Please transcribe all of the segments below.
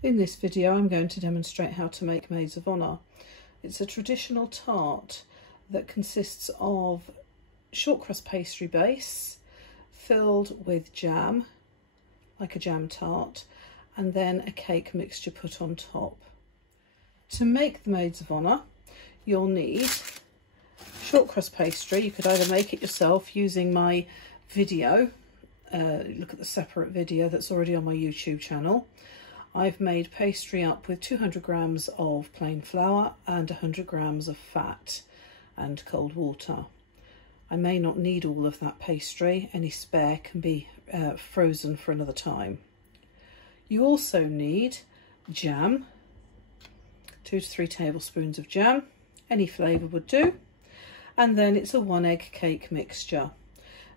In this video I'm going to demonstrate how to make Maids of Honour. It's a traditional tart that consists of shortcrust pastry base filled with jam, like a jam tart, and then a cake mixture put on top. To make the Maids of Honour you'll need shortcrust pastry. You could either make it yourself using my video, look at the separate video that's already on my YouTube channel. I've made pastry up with 200 grams of plain flour and 100 grams of fat and cold water. I may not need all of that pastry, any spare can be frozen for another time. You also need jam, 2 to 3 tablespoons of jam, any flavour would do, and then it's a 1 egg cake mixture.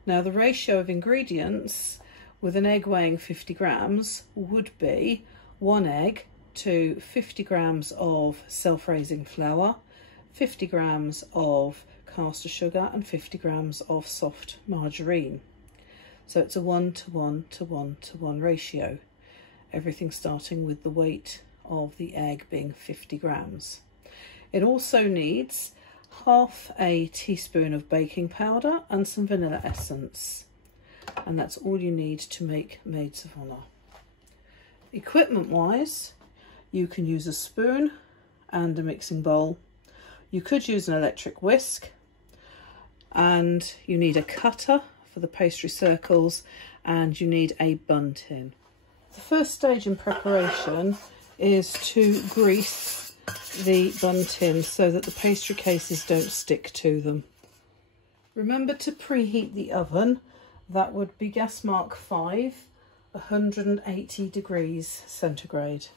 Now the ratio of ingredients with an egg weighing 50 grams would be 1 egg to 50 grams of self-raising flour, 50 grams of caster sugar and 50 grams of soft margarine. So it's a 1 to 1 to 1 to 1 ratio. Everything starting with the weight of the egg being 50 grams. It also needs half a teaspoon of baking powder and some vanilla essence. And that's all you need to make Maids of Honour. Equipment wise, you can use a spoon and a mixing bowl. You could use an electric whisk, and you need a cutter for the pastry circles, and you need a bun tin. The first stage in preparation is to grease the bun tin so that the pastry cases don't stick to them. Remember to preheat the oven. That would be gas mark 5, 180 degrees centigrade.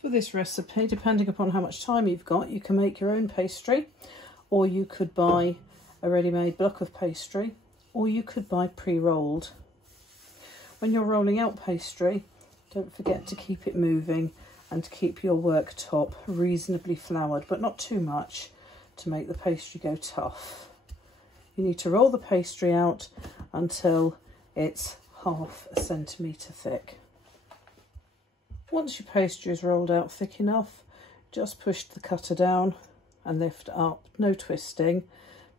For this recipe, depending upon how much time you've got, you can make your own pastry, or you could buy a ready-made block of pastry, or you could buy pre-rolled. When you're rolling out pastry, don't forget to keep it moving and to keep your worktop reasonably floured, but not too much to make the pastry go tough. You need to roll the pastry out until it's half a centimetre thick. Once your pastry is rolled out thick enough, just push the cutter down and lift up, no twisting,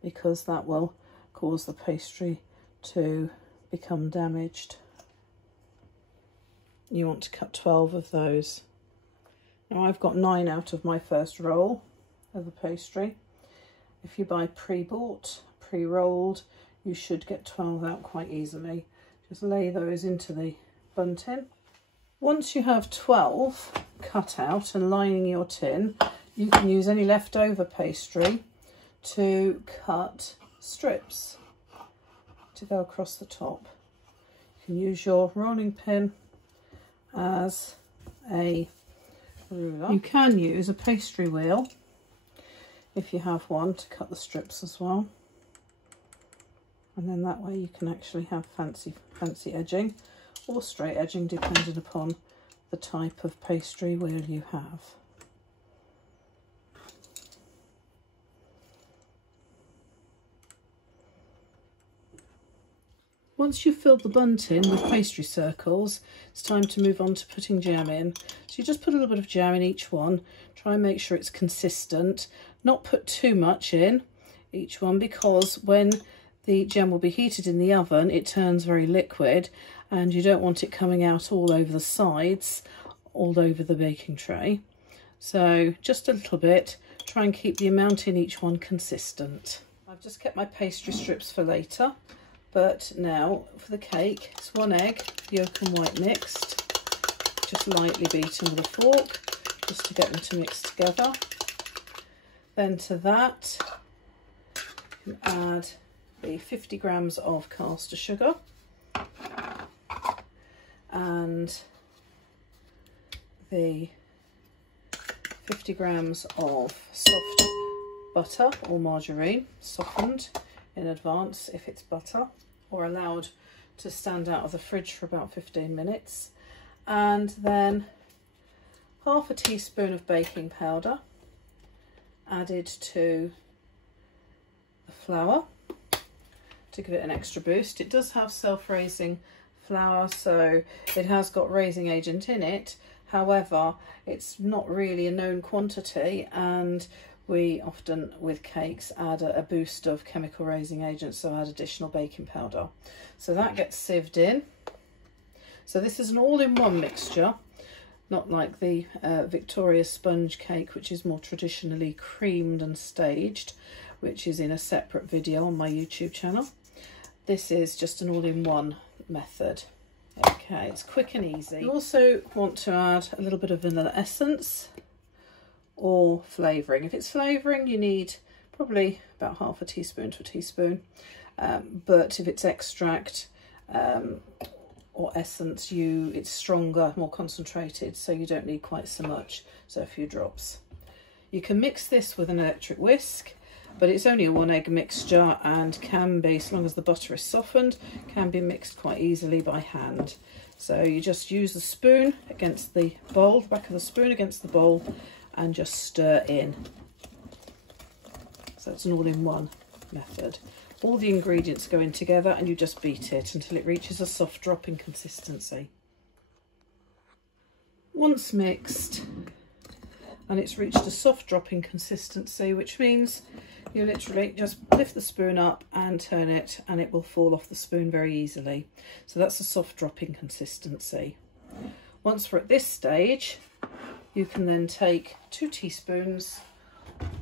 because that will cause the pastry to become damaged. You want to cut 12 of those. Now I've got 9 out of my first roll of the pastry. If you buy pre-bought, pre-rolled, you should get 12 out quite easily. Just lay those into the bun tin. Once you have 12 cut out and lining your tin, you can use any leftover pastry to cut strips to go across the top. You can use your rolling pin as a ruler. You can use a pastry wheel if you have one to cut the strips as well. And then that way you can actually have fancy edging or straight edging depending upon the type of pastry wheel you have. Once you've filled the bun tin with pastry circles, it's time to move on to putting jam in. So you just put a little bit of jam in each one, try and make sure it's consistent, not put too much in each one, because when the jam will be heated in the oven, it turns very liquid and you don't want it coming out all over the sides, all over the baking tray. So just a little bit, try and keep the amount in each one consistent. I've just kept my pastry strips for later, but now for the cake, it's 1 egg, yolk and white mixed, just lightly beaten with a fork, just to get them to mix together. Then to that, you can add the 50 grams of caster sugar and the 50 grams of soft butter or margarine, softened in advance if it's butter, or allowed to stand out of the fridge for about 15 minutes. And then half a teaspoon of baking powder added to the flour to give it an extra boost. It does have self-raising flour, so it has got raising agent in it. However, it's not really a known quantity, and we often with cakes add a boost of chemical raising agents, so add additional baking powder. So that gets sieved in. So this is an all-in-one mixture, not like the Victoria sponge cake, which is more traditionally creamed and staged, which is in a separate video on my YouTube channel. This is just an all-in-one method. Okay, it's quick and easy. You also want to add a little bit of vanilla essence or flavouring. If it's flavouring, you need probably about half a teaspoon to a teaspoon. But if it's extract or essence, it's stronger, more concentrated, so you don't need quite so much, so a few drops. You can mix this with an electric whisk, but it's only a 1 egg mixture and can be, as long as the butter is softened, can be mixed quite easily by hand. So you just use the spoon against the bowl, the back of the spoon against the bowl, and just stir in. So it's an all-in-one method. All the ingredients go in together and you just beat it until it reaches a soft dropping consistency. Once mixed and it's reached a soft dropping consistency, which means you literally just lift the spoon up and turn it and it will fall off the spoon very easily. So that's a soft dropping consistency. Once we're at this stage, you can then take 2 teaspoons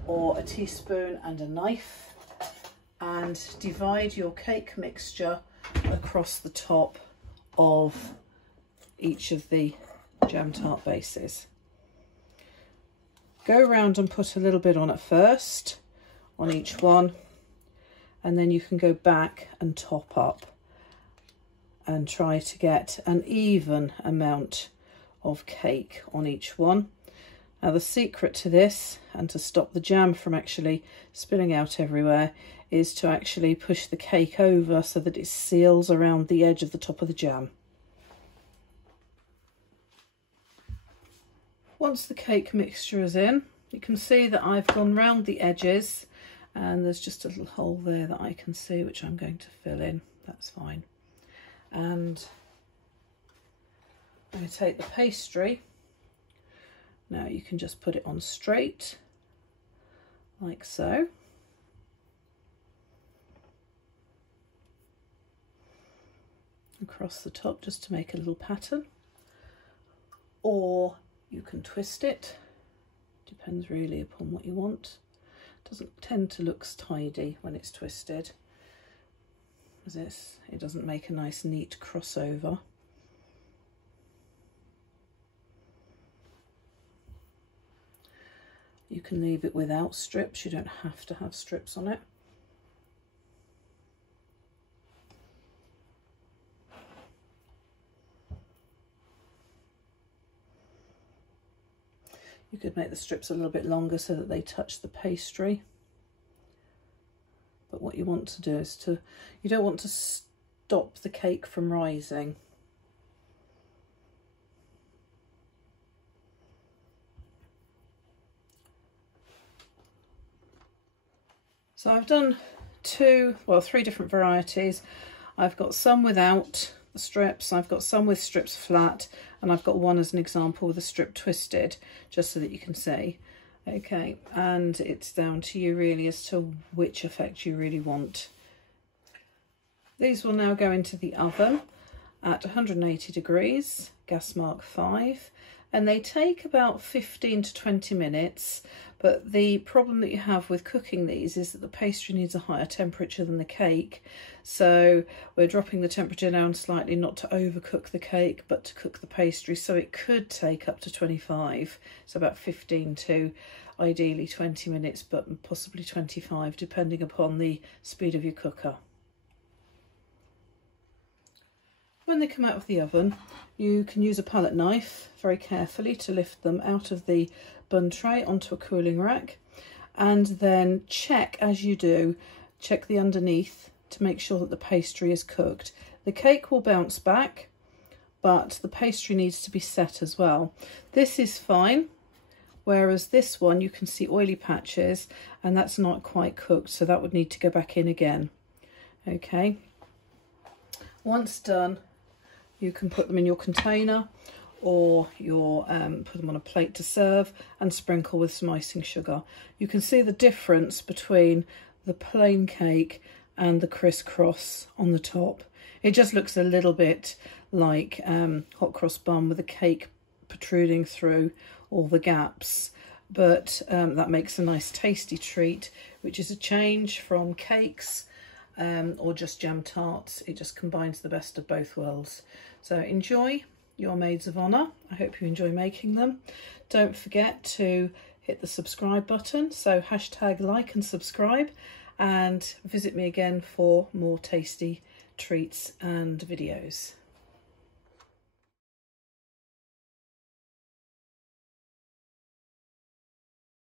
or a teaspoon and a knife and divide your cake mixture across the top of each of the jam tart bases. Go around and put a little bit on at first, on each one, and then you can go back and top up and try to get an even amount of cake on each one. Now the secret to this, and to stop the jam from actually spilling out everywhere, is to actually push the cake over so that it seals around the edge of the top of the jam. Once the cake mixture is in, you can see that I've gone round the edges and there's just a little hole there that I can see, which I'm going to fill in. That's fine. And I'm going to take the pastry. Now you can just put it on straight, like so. Across the top, just to make a little pattern. Or you can twist it, depends really upon what you want. It doesn't tend to look tidy when it's twisted, as it doesn't make a nice neat crossover. You can leave it without strips, you don't have to have strips on it. You could make the strips a little bit longer so that they touch the pastry. But what you want to do is you don't want to stop the cake from rising. So I've done 3 different varieties. I've got some without the strips, I've got some with strips flat, and I've got one as an example with a strip twisted, just so that you can see. Okay, and it's down to you really as to which effect you really want. These will now go into the oven at 180 degrees, gas mark 5, and they take about 15 to 20 minutes. But the problem that you have with cooking these is that the pastry needs a higher temperature than the cake. So we're dropping the temperature down slightly, not to overcook the cake, but to cook the pastry. So it could take up to 25, so about 15 to ideally 20 minutes, but possibly 25, depending upon the speed of your cooker. When they come out of the oven, you can use a palette knife very carefully to lift them out of the bun tray onto a cooling rack, and then check as you do, check the underneath to make sure that the pastry is cooked. The cake will bounce back, but the pastry needs to be set as well. This is fine, whereas this one you can see oily patches and that's not quite cooked, so that would need to go back in again. Okay, once done, you can put them in your container, or your put them on a plate to serve and sprinkle with some icing sugar. You can see the difference between the plain cake and the crisscross on the top. It just looks a little bit like hot cross bun with the cake protruding through all the gaps, but that makes a nice tasty treat, which is a change from cakes or just jam tarts. It just combines the best of both worlds. So enjoy your Maids of Honour. I hope you enjoy making them. Don't forget to hit the subscribe button, so hashtag like and subscribe, and visit me again for more tasty treats and videos.